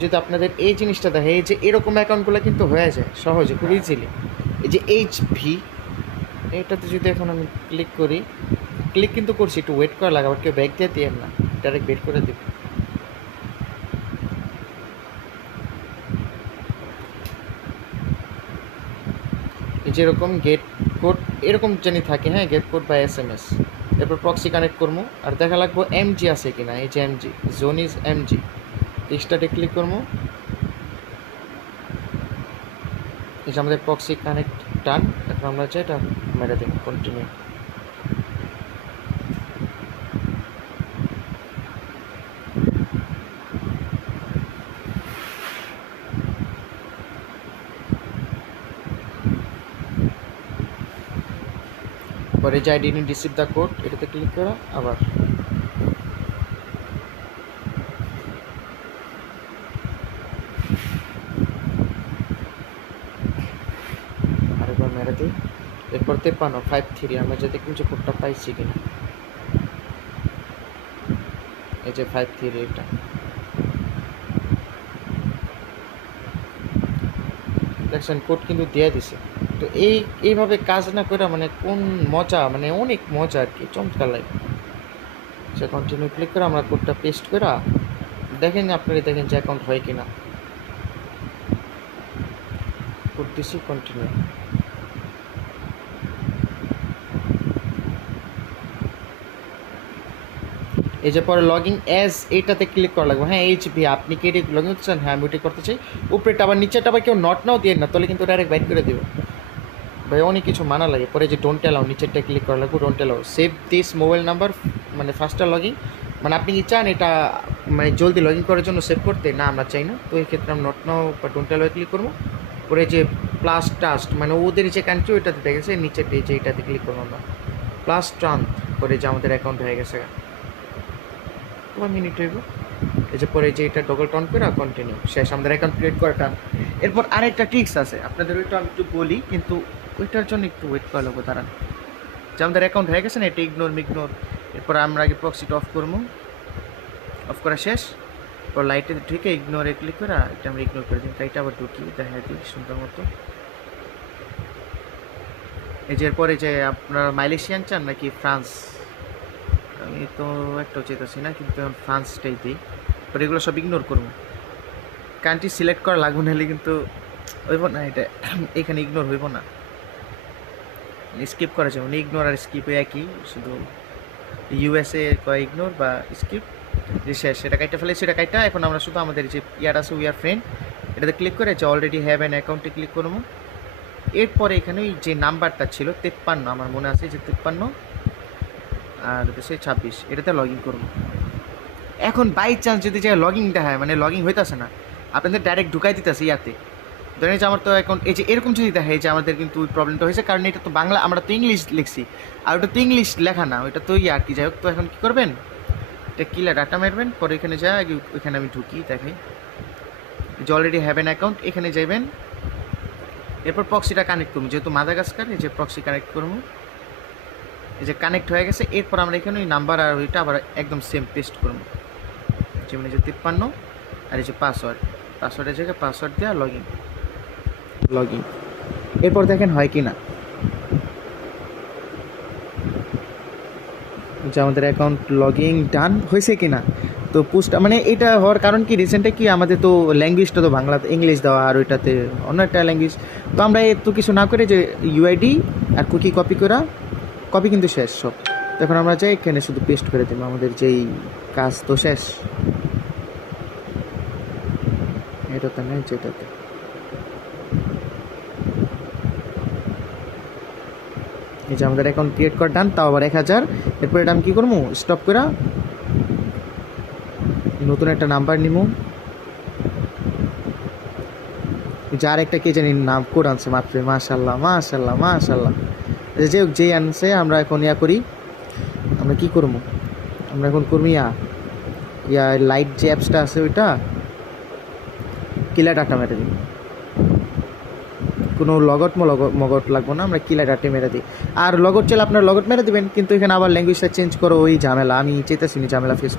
যদি আপনাদের এই জিনিসটা দেখে, এই যে এরকম অ্যাকাউন্টগুলো কিন্তু হয়ে যায় সহজে, খুব ইজিলি। এই যে এইচভি, এটাতে যদি এখন আমি ক্লিক করি, ক্লিক কিন্তু করছি, একটু ওয়েট করা লাগে, আবার কেউ ব্যাক দিয়ে দিয়ে না, ডাইরেক্ট বের করে দেবে। এই যেরকম গেট কোড এরকম জানি থাকে, হ্যাঁ, গেট কোড বা SMS, এরপর প্রক্সি কানেক্ট করবো, আর দেখা লাগবো এমজি আছে কিনা। এই যে এমজি, জোন ইজ এমজি, স্টার্টে ক্লিক করবো। এই যে আমাদের প্রক্সি কানেক্ট ডান। এখন আমরা চাই এটা মেরে দিন, কন্টিনিউ। পরে যে I didn't receive the code, এটাতে ক্লিক করা, আবার আরেকবার মেরে দিই। এরপর 5353 আমরা যে দেখুন যে কোডটা পাইছি কিনা। এই যে 53, এটা দেখছেন কোড কিন্তু দিয়ে দিছে। তো এইভাবে কাজ না করে মানে কোন মজা, মানে অনেক মজা আর কি, চমৎকার লাগে। সে কন্টিনিউ ক্লিক করে আমরা কোডটা পেস্ট করে দেখেন, আপনারা দেখেন যে অ্যাকাউন্ট হয় কিনা। কোড দিছি, কন্টিনিউ। এই যে পরে লগইন অ্যাজ, এইটাতে ক্লিক করা লাগবে। হ্যাঁ, এইচভি আপনি কি এটি লগ ইন করতে চান? হ্যাঁ, আমি ওইটি করতে চাই। উপরেটা আবার নিচেটা আবার কেউ নট নাও দিয়ে না, তাহলে কিন্তু ডাইরেক্ট বাইট করে দেবে ভাই, অনেক কিছু মানা লাগে। পরে যে ডোন্ট অ্যালাউ, নিচেরটা ক্লিক করা লাগবে, don't allow. Save this mobile number, মানে ফার্স্টটা লগ ইন, মানে আপনি কি চান এটা মানে জলদি লগ ইন করার জন্য সেভ করতে? না, আমরা চাই না। তো এই ক্ষেত্রে আমরা নট নাও বা ডোন্ট অ্যালাউ ক্লিক করবো। পরে যে প্লাস ট্রাস্ট, মানে ওদের যে কান্ট্রি ওইটাতে দেখেছে, নিচেরটা এই যে এইটাতে ক্লিক করবো আমরা, প্লাস ট্রান্স। পরে যে আমাদের অ্যাকাউন্ট হয়ে গেছে, তোমার মিনিট হইব। এই যে পরে যে এটা ডবল টাউন করে কন্টিনিউ, শেষ আমাদের অ্যাকাউন্ট ক্রিয়েট করা টান। এরপর আরেকটা ট্রিক্স আছে, আপনাদের ওইটা আমি একটু বলি, কিন্তু ওইটার জন্য একটু ওয়েট করা লাগবে। তারা যে আমাদের অ্যাকাউন্ট হয়ে গেছে না, এটা ইগনোর মিগনোর। এরপর আমরা আগে প্রক্সিটা অফ করবো, অফ করা শেষ। পর লাইটে ঢুকে ইগনোরে ক্লিক করে এটা আমরা ইগনোর করে দিই। এটা আবার ঢুকি, দেখা দিই সুন্দর মতো। এই যে এরপরে যে আপনার মালয়েশিয়ান চান নাকি ফ্রান্স, আমি তো একটাও চেতাছি না, কিন্তু এখন ফ্রান্সটাই দিই। পরে এগুলো সব ইগনোর করবো, কান্ট্রি সিলেক্ট করা লাগবে, নাহলে কিন্তু হইব না, এটা এখানে ইগনোর হইব না, স্কিপ করা যাবে না। ইগনোর আর স্কিপ একই, শুধু ইউএসএ কয় ইগনোর বা স্কিপ, যে শেষ সেটা কাইটা ফেলে, সেটা কাইটা। এখন আমরা শুধু আমাদের যে ইয়ার আছে, উই আর ফ্রেন্ড, এটাতে ক্লিক করে যে অলরেডি হ্যাভ অ্যান অ্যাকাউন্টে ক্লিক করবো। এরপরে এখানে ওই যে নাম্বারটা ছিল 53, আমার মনে আছে যে 53 আর সে 26, এটাতে লগ ইন করবো। এখন বাই চান্স যদি যে লগ ইনটা হয়, মানে লগ ইন হইতেছে না, আপনাদের ডাইরেক্ট ঢুকাই দিতেছে ইয়াতে। ধরেন যে আমার তো এখন এই যে এরকম যদি দেখে যে আমাদের কিন্তু ওই প্রবলেমটা হয়েছে, কারণ এটা তো বাংলা, আমরা তো ইংলিশ লিখছি, আর ওটা তো ইংলিশ লেখা না, ওইটা তো আর কি। যাই হোক, তো এখন কী করবেন, এটা কিলা ডাটা মারবেন, পরে এখানে যা ওইখানে আমি ঢুকি, দেখাই যে অলরেডি হ্যাভ অ্যান অ্যাকাউন্ট, এখানে যাবেন। এরপর প্রক্সিটা কানেক্ট করবো, যেহেতু মাদাগাস্কার, এই যে প্রক্সি কানেক্ট করবো। এই যে কানেক্ট হয়ে গেছে। এরপর আমরা এখানে ওই নাম্বার আর ওইটা আবার একদম সেম পেস্ট করবো, যেমন এই যে 53 আর এই যে পাসওয়ার্ডের জায়গায় পাসওয়ার্ড দেওয়া, লগ ইন। এরপর দেখেন হয় কি না, যে আমাদের অ্যাকাউন্ট লগইন ডান হয়েছে কি না। তো পোস্ট মানে এটা হওয়ার কারণ কি, রিসেন্টে কি আমাদের তো ল্যাঙ্গুয়েজটা তো বাংলা, ইংলিশ দেওয়া, আর ওইটাতে অন্য একটা ল্যাঙ্গুয়েজ। তো আমরা এত কিছু না করে যে ইউআইডি আর কুকি কপি করা, কপি কিন্তু শেষ সব। তখন আমরা যাই এখানে শুধু পেস্ট করে দেবো, আমাদের যেই কাজ তো শেষ। এটাতে নেই, যেটাতে এই যে আমাদের অ্যাকাউন্ট ক্রিয়েট করা ডান, তাও আবার 1000। এরপর এটা আমি কী করবো, স্টপ করে নতুন একটা নাম্বার নিব, যার একটা কে জানি নাম কোড আনছে মাত্র, মাশাল্লাহ মাশাল্লাহ মাশাল্লাহ। যে হোক, যেই আনছে আমরা এখন ইয়া করি, আমরা কি করবো, আমরা এখন করবো ইয়া লাইট যে অ্যাপসটা আছে ওইটা কিলা ডাটা মেরে দিই, কোনো মগট লাগবো না, আমরা কিলা ডাটে মেরে দিই। আর লগট চাইলে আপনার লগট মেরে দেবেন, কিন্তু এখানে আবার ল্যাঙ্গুয়েজটা চেঞ্জ করো, ওই ঝামেলা, আমি চাইতেছি না ঝামেলা ফেস করতে।